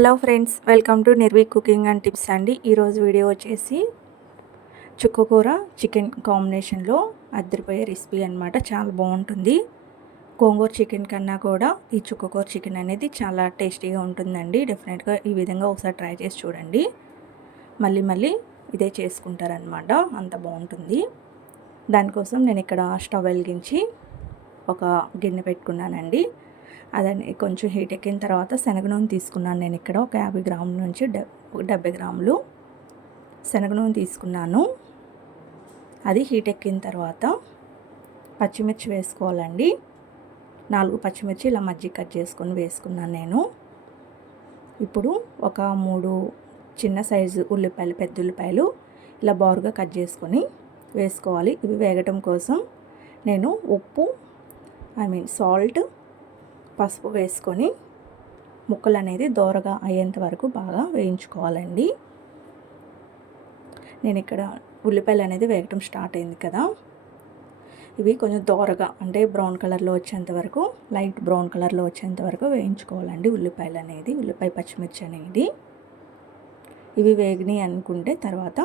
Hello friends welcome to Nirvi cooking and tips అండి. ఈరోజు video వచ్చేసి చుక్కకూర చికెన్ కాంబినేషన్లో అద్దరిపోయే రెసిపీ అనమాట చాలా బాగుంటుంది. గోంగూర చికెన్ కన్నా కూడా ఈ చుక్కకూర చికెన్ అనేది చాలా టేస్టీగా ఉంటుందండి. డెఫినెట్గా ఈ విధంగా ఒకసారి ట్రై చేసి చూడండి. మళ్ళీ మళ్ళీ ఇదే చేసుకుంటారనమాట అంత బాగుంటుంది. దానికోసం నేను ఇక్కడ స్టవ్ వెలిగించి ఒక గిన్నె పెట్టుకున్నానండి. అదని కొంచెం హీట్ ఎక్కిన తర్వాత శనగ నూనె తీసుకున్నాను నేను ఇక్కడ. ఒక యాభై గ్రాముల నుంచి డెబ్బై గ్రాములు శనగ నూనె తీసుకున్నాను. అది హీట్ ఎక్కిన తర్వాత పచ్చిమిర్చి వేసుకోవాలండి. నాలుగు పచ్చిమిర్చి ఇలా మజ్జిగ కట్ చేసుకొని వేసుకున్నాను నేను. ఇప్పుడు ఒక మూడు చిన్న సైజు ఉల్లిపాయలు పెద్ద ఉల్లిపాయలు ఇలా బారుగా కట్ చేసుకొని వేసుకోవాలి. ఇవి వేగటం కోసం నేను ఉప్పు ఐ మీన్ సాల్ట్ పసుపు వేసుకొని ముక్కలు అనేది దోరగా అయ్యేంత వరకు బాగా వేయించుకోవాలండి. నేను ఇక్కడ ఉల్లిపాయలు అనేది వేయటం స్టార్ట్ అయింది కదా. ఇవి కొంచెం దోరగా అంటే బ్రౌన్ కలర్లో వచ్చేంత వరకు లైట్ బ్రౌన్ కలర్లో వచ్చేంత వరకు వేయించుకోవాలండి ఉల్లిపాయలు అనేది ఉల్లిపాయ పచ్చిమిర్చి అనేది. ఇవి వేగినాయి అనుకుంటే తర్వాత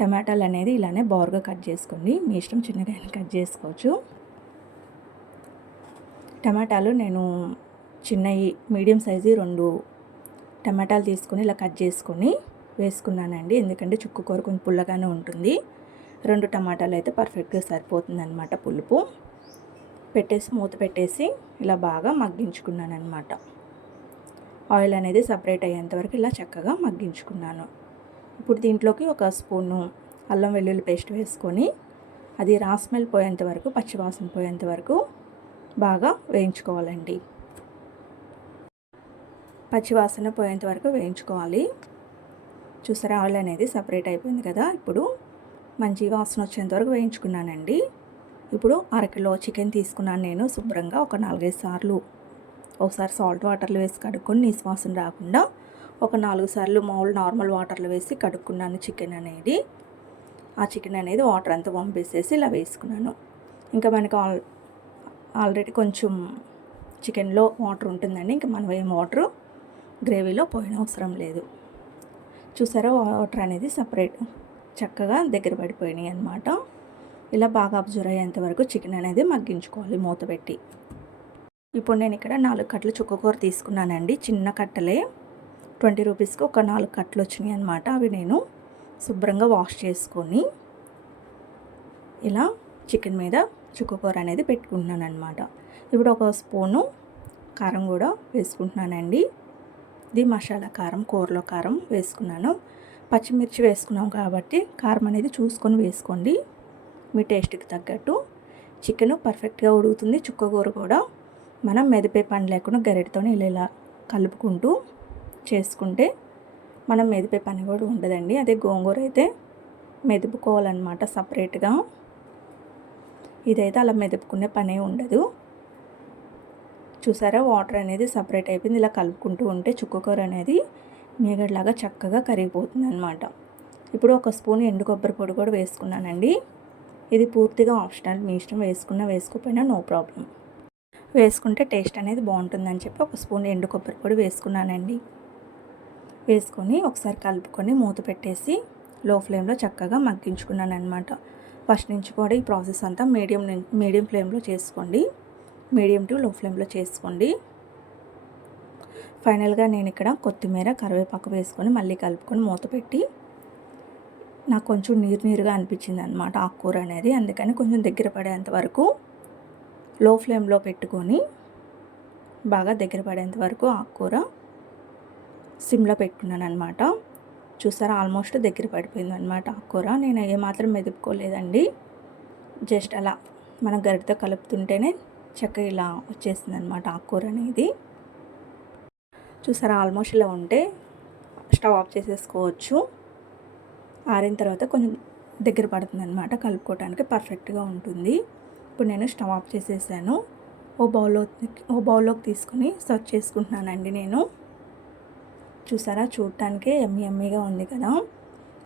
టమాటాలు అనేది ఇలానే బోర్గా కట్ చేసుకోండి మీ ఇష్టం చిన్నగా కట్ చేసుకోవచ్చు. టమాటాలు నేను చిన్నవి మీడియం సైజు రెండు టమాటాలు తీసుకొని ఇలా కట్ చేసుకొని వేసుకున్నానండి. ఎందుకంటే చుక్కు కూర కొంచెం పుల్లగానే ఉంటుంది. రెండు టమాటాలు అయితే పర్ఫెక్ట్గా సరిపోతుంది అనమాట పులుపు. పెట్టేసి మూత పెట్టేసి ఇలా బాగా మగ్గించుకున్నాను అనమాట ఆయిల్ అనేది సపరేట్ అయ్యేంతవరకు ఇలా చక్కగా మగ్గించుకున్నాను. ఇప్పుడు దీంట్లోకి ఒక స్పూను అల్లం వెల్లుల్లి పేస్ట్ వేసుకొని అది రాస్మెల్ పోయేంత వరకు పచ్చివాసన పోయేంత వరకు బాగా వేయించుకోవాలండి. పచ్చివాసన పోయేంత వరకు వేయించుకోవాలి. చూసారా ఆయిల్ అనేది సపరేట్ అయిపోయింది కదా. ఇప్పుడు మంచి వాసన వచ్చేంత వరకు వేయించుకున్నానండి. ఇప్పుడు అరకిలో చికెన్ తీసుకున్నాను నేను శుభ్రంగా ఒక నాలుగైదు సార్లు. ఒకసారి సాల్ట్ వాటర్లో వేసి కడుక్కొని నీసు వాసన రాకుండా ఒక నాలుగు సార్లు మామూలు నార్మల్ వాటర్లో వేసి కడుక్కున్నాను చికెన్ అనేది. ఆ చికెన్ అనేది వాటర్ అంతా పంపేసేసి ఇలా వేసుకున్నాను. ఇంకా మనకు ఆల్ ఆల్రెడీ కొంచెం చికెన్లో వాటర్ ఉంటుందండి. ఇంకా మనం ఏం వాటర్ గ్రేవీలో పోయిన అవసరం లేదు. చూసారా వాటర్ అనేది సపరేట్ చక్కగా దగ్గర పడిపోయినాయి అనమాట ఇలా బాగా అబ్జర్వ్ అయ్యేంత వరకు చికెన్ అనేది మగ్గించుకోవాలి మూత పెట్టి. ఇప్పుడు నేను ఇక్కడ నాలుగు కట్టలు చుక్కకూర తీసుకున్నానండి. చిన్న కట్టలే. ట్వంటీ రూపీస్కి ఒక నాలుగు కట్టలు వచ్చినాయి అనమాట అవి నేను శుభ్రంగా వాష్ చేసుకొని ఇలా చికెన్ మీద చుక్కకూర అనేది పెట్టుకుంటున్నాను అనమాట ఇప్పుడు ఒక స్పూను కారం కూడా వేసుకుంటున్నానండి. ఇది మసాలా కారం కూరలో కారం వేసుకున్నాను. పచ్చిమిర్చి వేసుకున్నాం కాబట్టి కారం అనేది చూసుకొని వేసుకోండి. మీ టేస్ట్కి తగ్గట్టు. చికెన్ పర్ఫెక్ట్గా ఉడుకుతుంది. చుక్కకూర కూడా మనం మెదిపే పని లేకుండా గరిటతో ఇలా ఇలా కలుపుకుంటూ చేసుకుంటే మనం మెదిపే పని కూడా ఉండదండి. అదే గోంగూర అయితే మెదుపుకోవాలన్నమాట సపరేట్గా. ఇదైతే అలా మెదుపుకునే పనే ఉండదు. చూసారా? వాటర్ అనేది సపరేట్ అయిపోయింది. ఇలా కలుపుకుంటూ ఉంటే చుక్కకూర అనేది మేగడ్లాగా చక్కగా కరిగిపోతుంది అనమాట ఇప్పుడు ఒక స్పూన్ ఎండు కొబ్బరి పొడి కూడా వేసుకున్నానండి. ఇది పూర్తిగా ఆప్షనల్. మీ ఇష్టం వేసుకున్నా వేసుకోకపోయినా నో ప్రాబ్లం. వేసుకుంటే టేస్ట్ అనేది బాగుంటుందని చెప్పి ఒక స్పూన్ ఎండు కొబ్బరి పొడి వేసుకున్నానండి. వేసుకొని ఒకసారి కలుపుకొని మూత పెట్టేసి లో ఫ్లేమ్లో చక్కగా మగ్గించుకున్నాను అనమాట ఫస్ట్ నుంచి కూడా ఈ ప్రాసెస్ అంతా మీడియం మీడియం ఫ్లేమ్లో చేసుకోండి. మీడియం టు లో ఫ్లేమ్లో చేసుకోండి. ఫైనల్గా నేను ఇక్కడ కొత్తిమీర కరివేపాకు వేసుకొని మళ్ళీ కలుపుకొని మూత పెట్టి నాకు కొంచెం నీరు నీరుగా అనిపించింది అనమాట ఆకుకూర అనేది. అందుకని కొంచెం దగ్గర పడేంత వరకు లో ఫ్లేమ్లో పెట్టుకొని బాగా దగ్గర పడేంత వరకు ఆకుకూర సిమ్లో పెట్టుకున్నాను అనమాట చూసారా? ఆల్మోస్ట్ దగ్గర పడిపోయింది అనమాట ఆకుకూర నేను ఏమాత్రం మెదుపుకోలేదండి. జస్ట్ అలా మన గరిటతో కలుపుతుంటేనే చక్కగా ఇలా వచ్చేసింది అనమాట ఆకుకూర అనేది. చూసారా? ఆల్మోస్ట్ ఇలా ఉంటే స్టవ్ ఆఫ్ చేసేసుకోవచ్చు. ఆరిన తర్వాత కొంచెం దగ్గర పడుతుంది అనమాట కలుపుకోవడానికి పర్ఫెక్ట్గా ఉంటుంది. ఇప్పుడు నేను స్టవ్ ఆఫ్ చేసేసాను. ఓ బౌల్లో ఓ బౌల్లోకి తీసుకొని సర్వ్ చేసుకుంటున్నానండి నేను. చూసారా? చూడటానికే ఎమ్మి ఎమ్మిగా ఉంది కదా.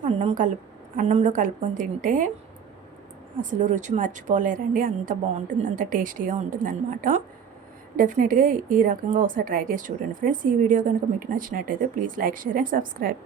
అన్నం కలుపు అన్నంలో కలుపుకొని తింటే అసలు రుచి మర్చిపోలేరండి. అంత బాగుంటుంది అంత టేస్టీగా ఉంటుందన్నమాట. డెఫినెట్గా ఈ రకంగా ఒకసారి ట్రై చేసి చూడండి ఫ్రెండ్స్. ఈ వీడియో కనుక మీకు నచ్చినట్టయితే please like share and subscribe.